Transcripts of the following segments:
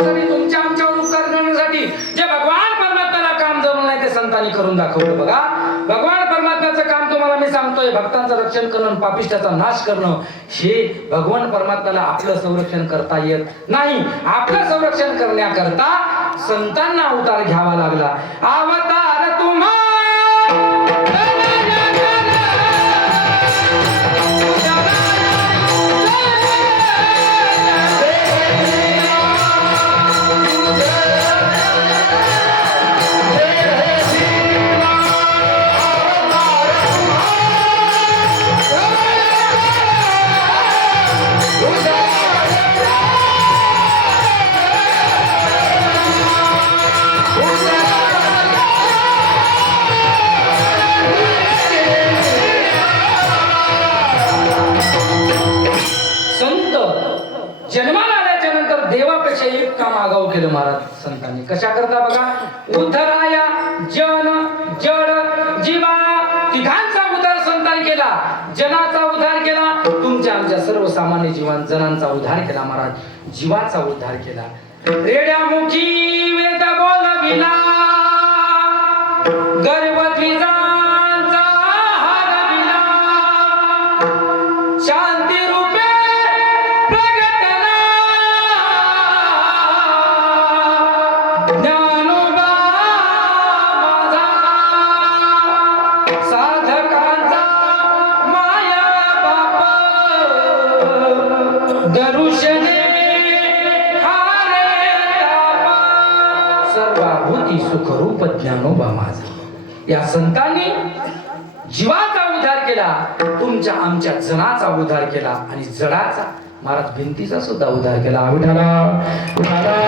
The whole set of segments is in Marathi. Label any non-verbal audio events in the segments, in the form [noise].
इथं उपकार तुमच्या आमच्यावर उपकार करण्यासाठी जे भगवान परमात्म्याला काम जमलं नाही ते संतांनी करून दाखवलं बघा. भगवान परमात्म्याचं काम तुम्हाला मी सांगतोय भक्तांचं रक्षण करणं पापिष्टाचा नाश करणं हे भगवान परमात्म्याला आपलं संरक्षण करता येत नाही. आपलं संरक्षण करण्याकरता संतांना अवतार घ्यावा लागला. अवतार कशा करता बघा? उद्धराया जन जड जीवा. तिघांचा उद्धार संतान केला. जनाचा उद्धार केला. तुमच्या आमच्या सर्वसामान्य जीवन जनांचा उद्धार केला महाराज. जीवाचा उद्धार केला. रेड्यामुखी वेद बोलविला. गर्व सर्वाभूती सुखरूप ज्ञानोबा माझा. या संतांनी जीवाचा उद्धार केला तुमच्या आमच्या जनाचा उद्धार केला आणि जडाचा महाराज भिंतीचा सुद्धा उद्धार केला. विठाला विठाला,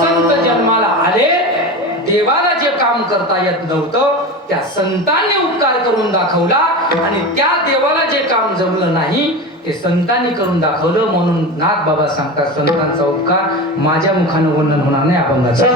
संत जन्माला आले देवाला जे काम करता येत नव्हतं त्या संतांनी करून दाखवला आणि त्या देवाला जे काम जमलं नाही ते संतांनी करून दाखवलं म्हणून नाथ बाबा सांगतात संतांचा उपकार माझ्या मुखानं वर्णन होणार नाही अभंगाचा.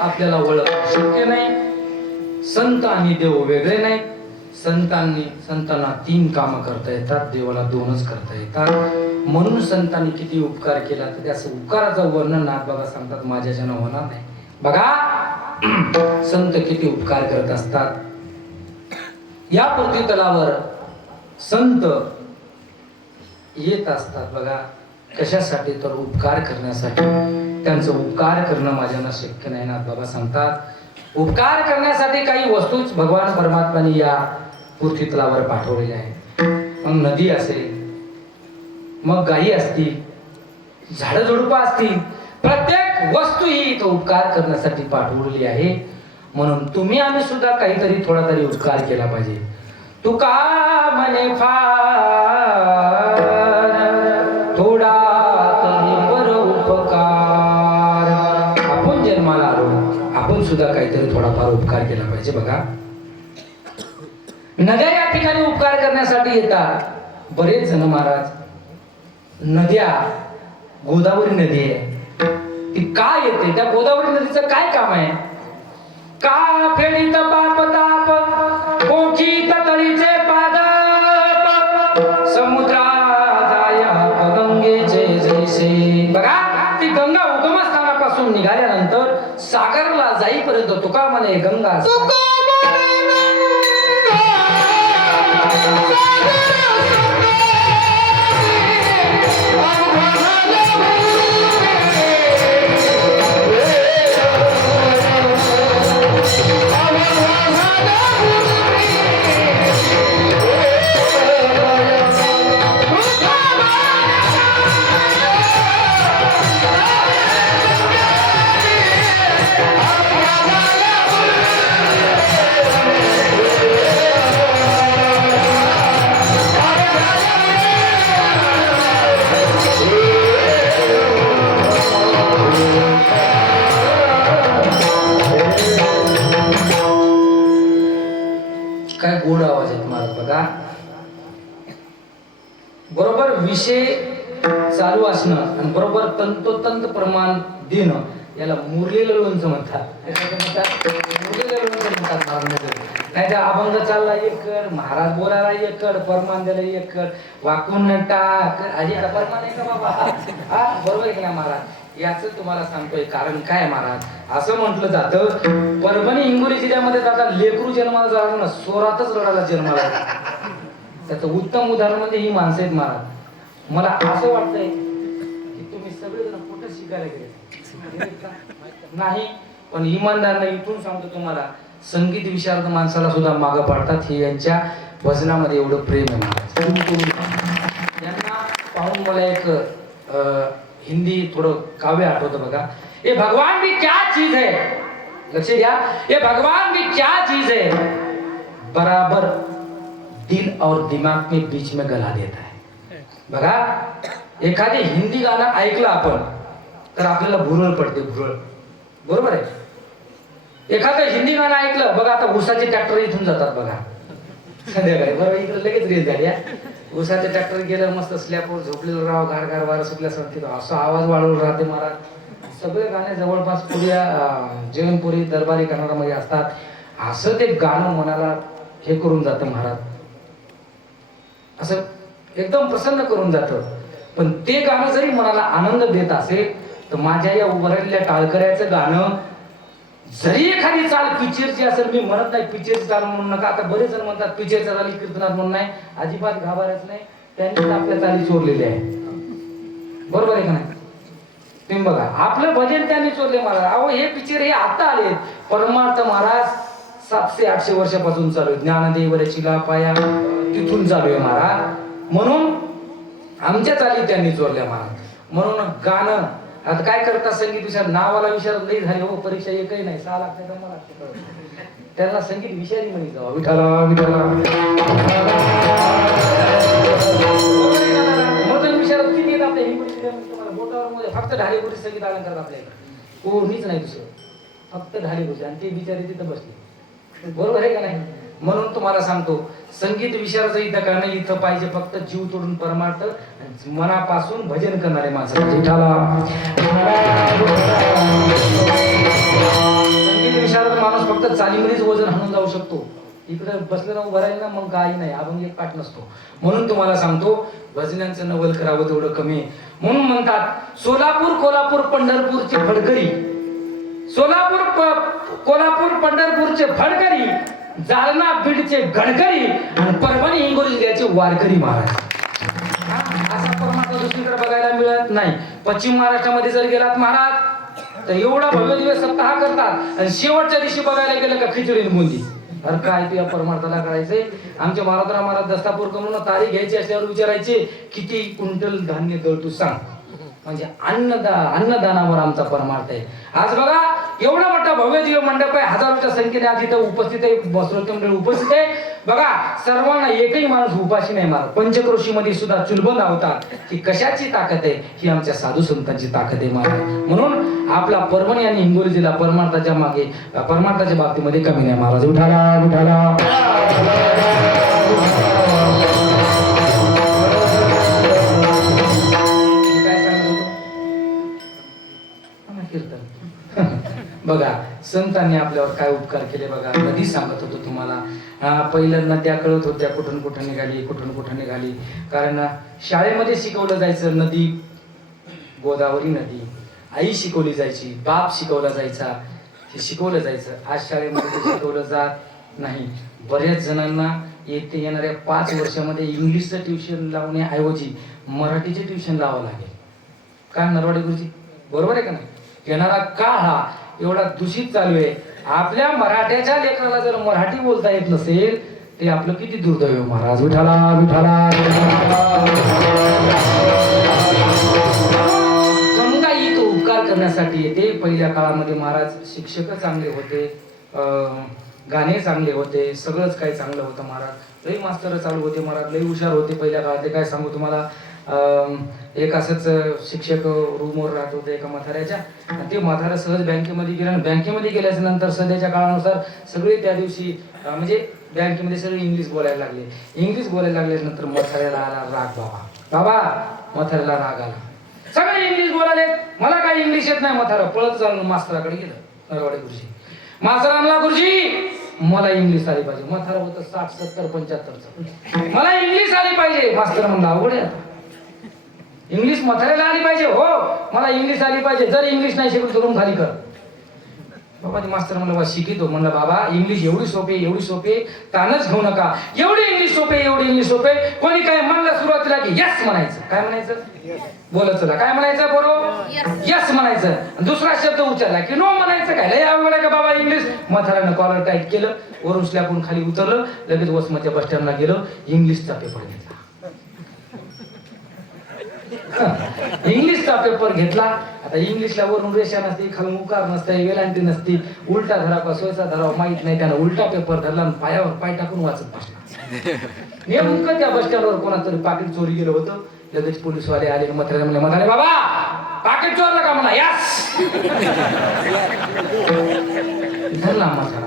आपल्याला ओळख. शक्य नाही. संत आणि देव वेगळे नाही. संतांनी संतांना तीन कामं करता येतात. देवाला दोनच करता येतात. म्हणून संतांनी किती उपकार केला तर त्या उपकाराचं वर्णन नाथ बाबा सांगतात. माझ्याच्या होणार नाही. बघा [clears throat] संत किती उपकार करत असतात. या पृथ्वी तलावर संत येत असतात. बघा कशासाठी तर उपकार करण्यासाठी. त्यांचं उपकार करणं माझ्यानं शक्य नाही ना. बाबा सांगतात उपकार करण्यासाठी काही वस्तूच भगवान परमात्माने या पृथ्वीतलावर पाठवलेल्या आहेत. मग नदी असेल मग गायी असतील झाडं झुडपं असतील प्रत्येक वस्तू ही इथं उपकार करण्यासाठी पाठवलेली आहे. म्हणून तुम्ही आम्ही सुद्धा काहीतरी थोडा तरी उपकार केला पाहिजे. तुका म्हणे फार काहीतरी थोडाफार उपकार केला पाहिजे बघा. नद्या या ठिकाणी उपकार करण्यासाठी येतात. बरेच जण महाराज नद्या गोदावरी नदी आहे. ती का येते? त्या गोदावरी नदीचं काय काम आहे? का फेडी पाप तुका म्हणे गंगा विषय चालू असणं आणि बरोबर तंतोतंत प्रमाण देणं याला मुरलेलं लोणचं म्हणतात. म्हणतात, मुरलेलं लोणचं म्हणतात नाही तर अभंग चालला एक कर महाराज बोलायला एक कर परमान द्यायला एक कर वाकून टाक. अरे आता परमान आहे का बाबा? हा बरोबर आहे ना महाराज? याच तुम्हाला सांगतोय कारण काय महाराज? असं म्हटलं जातं परभणी हिंगोली जिल्ह्यामध्ये दादा लेकरू जन्माला जाणार ना सोरातच रडायला जन्माला त्याचं उत्तम उदाहरण म्हणजे ही माणसं आहेत महाराज. मला असं वाटतंय की तुम्ही सगळेजण कुठं शिकायला गेले? नाही पण इमानदार इथून सांगतो तुम्हाला संगीत विशारद माणसाला सुद्धा मागं पाडतात. हे यांच्या वजनामध्ये एवढं प्रेम आहे यांना पाहून मला एक हिंदी थोडं काव्य आठवतं बघा. ए भगवान भी क्या चीज है? लक्ष द्या. ये भगवान भी क्या चीज है? बराबर दिल और दिमाग के बीच में गला देता है. बघा एखादी हिंदी गाणं ऐकलं आपण तर आपल्याला भुरळ पडते भुरळ. बरोबर आहे? एखादं हिंदी गाणं ऐकलं बघा आता उसाचे ट्रॅक्टर इथून जातात बघा. संध्याकाळी. बरोबर इकडे लगेच रेल झाली या उसाचे ट्रॅक्टर गेलं मस्त स्लॅपवर झोपलेलं राव घार गार वारं सांगते असं आवाज वाढवून राहते महाराज. सगळे गाणे जवळपास पुऱ्या जेवणपुरी दरबारी कन्नडामध्ये असतात. असं ते गाणं मनाला हे करून जातं महाराज. असं एकदम प्रसन्न करून जातं. पण ते गाणं जरी मनाला आनंद देत असेल तर माझ्या या उभारलेल्या टाळकऱ्याचं गाणं जरी एखादी चाल पिक्चरची असेल मी म्हणत नाही पिक्चरची चाल म्हणून नका. आता बरेच जण म्हणतात पिक्चरच्या चाली कीर्तनात म्हणून नाही. अजिबात घाबरायचं नाही. त्यांनीच आपल्या चाली चोरलेली आहे बरोबर आहे का नाही? तुम्ही बघा आपलं भजन त्यांनी चोरले महाराज अहो हे पिक्चर हे आता आले परमार्थ महाराज सातशे आठशे वर्षापासून चालू आहे ज्ञानदेव रचिला पाया तिथून चालू आहे महाराज. म्हणून आमच्या चाली त्यांनी चोरल्या महाराज म्हणून गाणं आता काय करता संगीत विचार नावाला विचार लई झाले हो परीक्षा एकही नाही सहा लाख तर मला त्यांना संगीत विषयाने म्हणे जावा. विठाला विठाला. मदन विचारात किती येत आपल्या हिंदी बोटावर मध्ये फक्त ढालेपुरी संगीत अलंकार आपल्याला कोणीच नाही दुसरं. फक्त ढालेपुरी आणि ते बिचारे तिथं बसले. बरोबर आहे का नाही? म्हणून तुम्हाला सांगतो संगीत विचाराचं इथं करणं इथं पाहिजे फक्त जीव तोडून परमार्थ मनापासून भजन करणारे माणसं. संगीत विशारद माणूस फक्त चालीमध्येच वजन हाणून जाऊ शकतो. इकडे बसलेला उभा राहील ना मग काही नाही. अभंग एक पाठ नसतो. म्हणून तुम्हाला सांगतो भजनांचं नवल करावं तेवढं कमी आहे. म्हणून म्हणतात सोलापूर कोल्हापूर पंढरपूरची फडकरी. सोलापूर कोल्हापूर पंढरपूरचे फडकरी. जालना बीडचे गडकरी आणि परभणी हिंगोली जिल्ह्याचे वारकरी महाराज. असा परमात्मा दुसरीकडे बघायला मिळत नाही. पश्चिम महाराष्ट्रामध्ये जर गेलात महाराज तर एवढा भव्य दिवस सप्ताह करतात. आणि शेवटच्या दिवशी बघायला गेलं का खिचडी बुंदी. अरे काय तुया परमार्थाला करायचंय? आमच्या महाराजराव महाराज दस्तापूर करून तारीख घ्यायची असल्यावर विचारायचे किती क्विंटल धान्य दळ तू सांग? म्हणजे अन्नदा अन्नदानावर आमचा परमार्थ आहे. आज बघा एवढा मोठा भव्य दिव्य मंडप आहे. हजारोच्या संख्येने आज इथं उपस्थित आहे. बसवत मंडळ उपस्थित आहे. बघा सर्वांना एकही माणूस उपाशी नाही मार पंचक्रोशीमध्ये सुद्धा चुलबंद होतात. की कशाची ताकद आहे? ही आमच्या साधू संतांची ताकद आहे महाराज. म्हणून आपला परभणी आणि हिंगोली जिल्हा परमार्थाच्या मागे परमार्थाच्या बाबतीमध्ये कमी नाही महाराज. उठाला उठाला. संतांनी आपल्यावर काय उपकार केले बघा? कधी सांगत होतो तुम्हाला? पहिल्या नद्या कळत होत्या कुठून कुठं निघाली कुठून कुठं निघाली. कारण शाळेमध्ये शिकवलं जायचं नदी गोदावरी नदी. आई शिकवली जायची बाप शिकवला जायचा. हे शिकवलं जायचं. आज शाळेमध्ये शिकवलं जात नाही. बऱ्याच जणांना येते येणाऱ्या पाच वर्षामध्ये इंग्लिशचं ट्युशन लावण्याऐवजी मराठीचे ट्युशन लावावं लागेल. काय नरवाडे गुरुजी? बरोबर आहे का नाही? येणारा काळ हा एवढा दूषित चालू आहे. आपल्या मराठ्याच्या लेकराला जर मराठी बोलता येत नसेल ते आपलं किती दुर्दैव महाराज विठाला विठाला गंगाई तो उपकार करण्यासाठी येते. पहिल्या काळामध्ये महाराज शिक्षक चांगले होते गाणे चांगले होते सगळंच काही चांगलं होतं महाराज. लई मास्तर चालू होते महाराज लई हुशार होते पहिल्या काळात. ते काय सांगू तुम्हाला? एक असंच शिक्षक रूमवर राहत होते एका म्हाताऱ्याच्या. आणि ते म्हातारा सहज बँकेमध्ये गेलं आणि बँकेमध्ये गेल्याच्यानंतर सध्याच्या काळानुसार सगळे त्या दिवशी म्हणजे बँकेमध्ये सगळे इंग्लिश बोलायला लागले. इंग्लिश बोलायला लागल्यानंतर म्हाताऱ्याला आला राग बाबा. बाबा म्हाताऱ्याला राग आला. सगळे इंग्लिश बोलाले मला काही इंग्लिश येत नाही म्हातारा. पळत जाऊन मास्तराकडे गेलं नरवाडे गुरुजी. मास्तर आणला गुरुजी मला इंग्लिश आली पाहिजे. म्हातारा होतं साठ सत्तर पंच्याहत्तरचं. मला इंग्लिश आली पाहिजे. मास्तर म्हणला अवघड आहे आता. इंग्लिश म्हाताऱ्याला आली पाहिजे हो. मला इंग्लिश आली पाहिजे. जर इंग्लिश नाही शिकलो तर रूम खाली कर. बाबा ते मास्तर म्हणलं बा शिकितो. म्हणलं बाबा इंग्लिश एवढी सोपी एवढी सोपी ताणच घेऊ नका. एवढी इंग्लिश सोपी एवढी इंग्लिश सोपी. कोणी काय म्हणलं सुरुवातीला की यस म्हणायचं. काय म्हणायचं? बोलत चला. काय म्हणायचं बरोबर यस म्हणायचं. दुसरा शब्द उच्चारला की नो म्हणायचं काय? लय आहे का बाबा इंग्लिश म्हाताऱ्यानं कॉलर टाईट केलं. वरून स्लॅबून खाली उतरलं. लगेच वसमतच्या बस स्टँडला गेलो. इंग्लिशचा पेपर घेतला इंग्लिशचा पेपर घेतला. आता इंग्लिशला वरून रेषा नसते खालून उकार नसते वेलांटी नसती. उलटा धरा का सोयचा धरावा माहीत नाही त्यानं. उलटा पेपर धरला आणि पायावर पाय टाकून वाचत बसला. [laughs] नेमकं त्या बस स्टँडवर कोणातरी पाकिट चोरी गेलं होतं? लगेच पोलीसवाले आले म्हातारे म्हणले म्हातारे बाबा पाकिट चोरलं का म्हणा? यास धरला म्हातारा.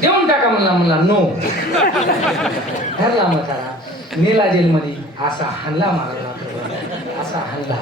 देऊन टाका म्हणला म्हणला नो धरला म्हातारा. नेला जेलमध्ये असा हल्ला मारला असा हल्ला